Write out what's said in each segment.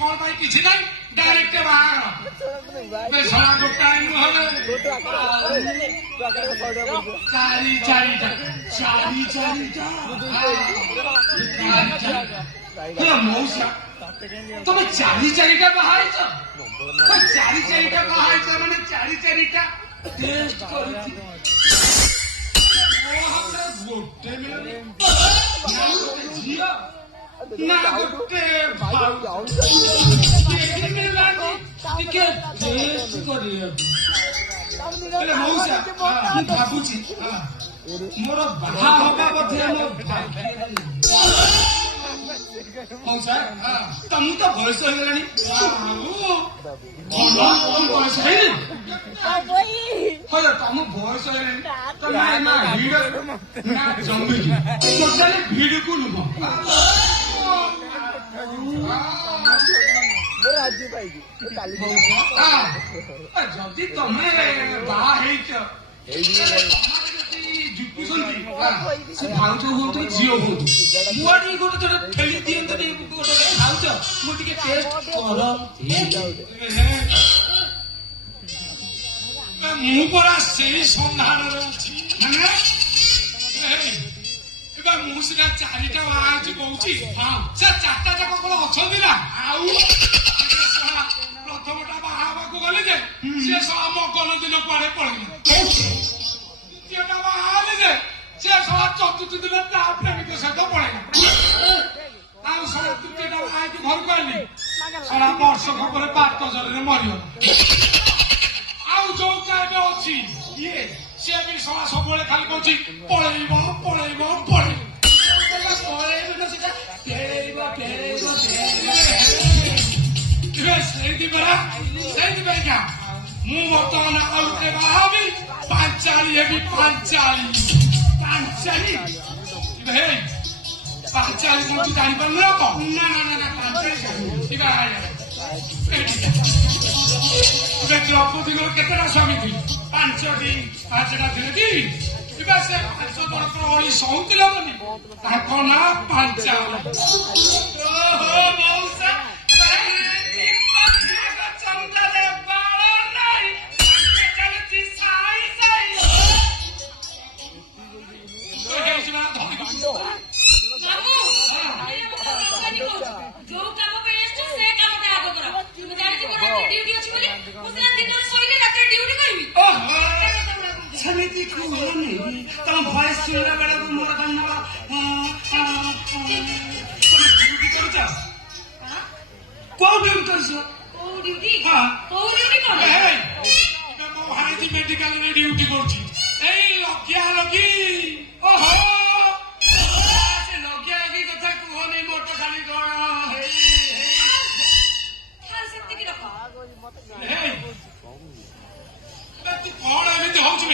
कौन भाई किसी नहीं डायरेक्ट बाहर बेसरा गोटाए नुहले चारी चारीटा मौसा তুমি চারি চারিটা বাহাইছ চারি চারিটা বাহাইছ মানে চারি চারিটা টেস্ট করছি গোটে ঝিଅ না গোটে ଟିକେ ଟେଷ୍ଟ କରିବାକୁ ମଉସା ମୁଁ ଭାବୁଛି ମୋର ବାହା ହବା ବୋଧେ ମୋ ମଉସା ତମକୁ ତ ବୟସ ହେଇଗଲାଣି ବୟସ ହେଇନି ତମ ବୟସ ହେଇଗଲାଣି ତମେ ନା ଭିଡ ନା ଜମିକି ଟୋଟାଲି ଭିଡକୁ ନୁହଁ ଯଦି ତମେ ବାହା ହେଇଛ ଜୁଟୁଛନ୍ତି ସେ ଭାଉଜ ହୁଅନ୍ତୁ ଝିଅ ହୁଅନ୍ତୁ ମୁଁ ଟିକେ ଗୋଟେ ଥର ଖେଳି ଦିଅନ୍ତୁ ଟିକେ ଗୋଟେ ଭାଉଜ ମୁଁ ଟିକେ ଟେଷ୍ଟ କର ମୁଁ ପରା ସେଇ ସନ୍ଧାନରେ ଅଛି ଏବେ ମୁଁ ସିନା ଚାରିଟା ବାହା ହେଇଛି କହୁଛି ସେ ଚାରିଟା ଯାକ କଣ ଅଛନ୍ତି ନା ଆଉ ପ୍ରଥମଟା ବାହା ହବାକୁ ଗଲେ ଯେ ସେ ଶଳା ମଗନ ଦିନ କୁଆଡେ ପଳେଇଲା ଦ୍ୱିତୀୟଟା ବାହା ହେଲେ ଯେ ସେ ଶଳା ଚତୁର୍ଥ ଦିନ ତା ପ୍ରେମିକ ସହିତ ପଳେଇଲା ଆଉ ଶଳା ତୃତୀୟଟା ବାହା ହେଇକି ଘରକୁ ଆଇଲି ଶଳା ବର୍ଷକ ପରେ ବାଟ ଜଳରେ ମରିଗଲା ଆଉ ଯୋଉଟା ଏବେ ଅଛି ଇଏ ସେ ବି ଶଳା ସବୁବେଳେ ଖାଲି କହୁଛି ପଳେଇବ ପଳେଇବ ପଳେଇବ ପଳେଇବ ନା ସେଟା ଫେରେଇବ ଫେରେଇବ ସେଇଥିପାଇଁକା ମୁଁ ବର୍ତ୍ତମାନ ଆଉ ଗୋଟେ ବାହା ହେବି ପାଞ୍ଚାଳି ହେବି ପାଞ୍ଚାଳି ପାଞ୍ଚାଳି କଣ ତୁ ଜାଣିପାରୁନୁ ଲୋକ ନା ଦ୍ରୌପଦୀଙ୍କର କେତେଟା ସ୍ୱାମୀ ଥିଲେ ପାଞ୍ଚଟା ଥିଲେ କି ସେ 5 ବର୍ଷର ଅଳି ସହୁଥିଲେ ବୋଲି ତାଙ୍କ ନାଁ ପାଞ୍ଚାଳି ସେମିତି କୁହନି ତମ ଭଏସ ଶୁଣିଲା ବେଳକୁ ମୋର ଡ୍ୟୁଟି କରୁଛ କୋଉ ଡ୍ୟୁଟି କରୁଛ ମୋ ଭାଇଜି ମେଡିକାଲରେ ଡ୍ୟୁଟି କରୁଛି ଏଇ ଲଗିଆ ଲଗି ଓହୋ ସେ ଲଗିଆ ଲଗି କଥା କୁହନି ମୋର ତ ଖାଲି କଣ ତୁ କଣ ଏମିତି ହଉଛୁ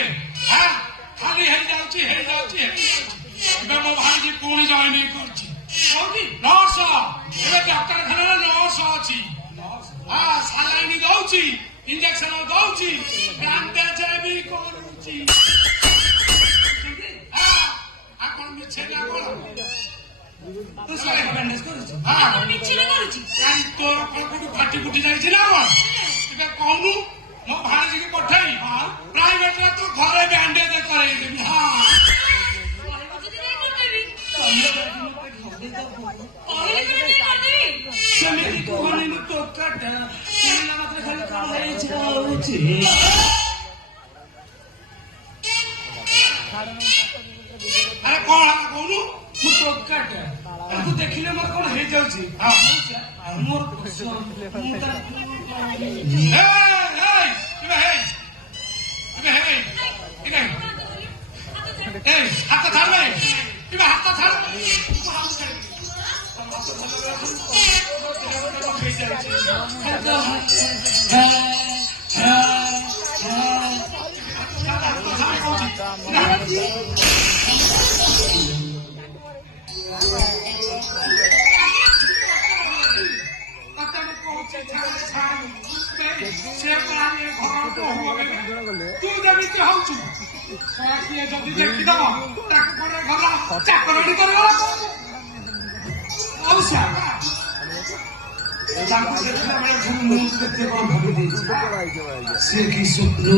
ଖାଲି ହେଇଯାଉଛି ଏବେ ମୋ ଭାଇଜି ପୁଣି ଜଏନିଂ କରୁଛି ନର୍ସ ଏବେ ଡାକ୍ତରଖାନାରେ ନର୍ସ ଅଛି ସାଲାଇନ ଦଉଛି ଇଞ୍ଜେକ୍ସନ ଦଉଛି ବ୍ୟାଣ୍ଡେଜ ବି କରୁଛି ଆପଣ ମିଛେ ନା କଣ ବ୍ୟାଣ୍ଡେଜ କରୁଛି ତୋର କଣ କୋଉଠି ଫାଟି ଫୁଟି ଯାଇଛି ନା କଣ ଏବେ କହୁନୁ ମୋ ଭାଇଜିକି ପଠେଇ ପ୍ରାଇଭେଟରେ ତ ଘରେ ବ୍ୟାଣ୍ଡେଜ କରେଇଦେବି ସେମିତି କୁହନି ମୁଁ ଟୋକାଟା ଶୁଣିଲା ମାତ୍ରେ ଖାଲି କଣ ହେଇଯାଉଛି ଆରେ କଣ ହେଲା କହୁନୁ ମୁଁ ଟୋକାଟା ତାକୁ ଦେଖିଲେ ମୋର କଣ ହେଇଯାଉଛି ମୋର ହାତ ଛାଡ ହାତ ଛାଡ ତୁ ଯେମିତି ହଉଛୁ ଯଦି ଦେଖିଦବ ତାକୁ ଘର ଚାକରଟି କରିବ ମଉସା ତାଙ୍କୁ ଦେଖିଲା ବେଳେ ମୁଁ କେତେ କଣ ଭାବି ଦେଇଛି ସେ କି ସ୍ୱପ୍ନ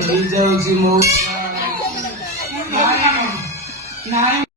ହେଇଯାଉଛି ମୋ ନାଇଁ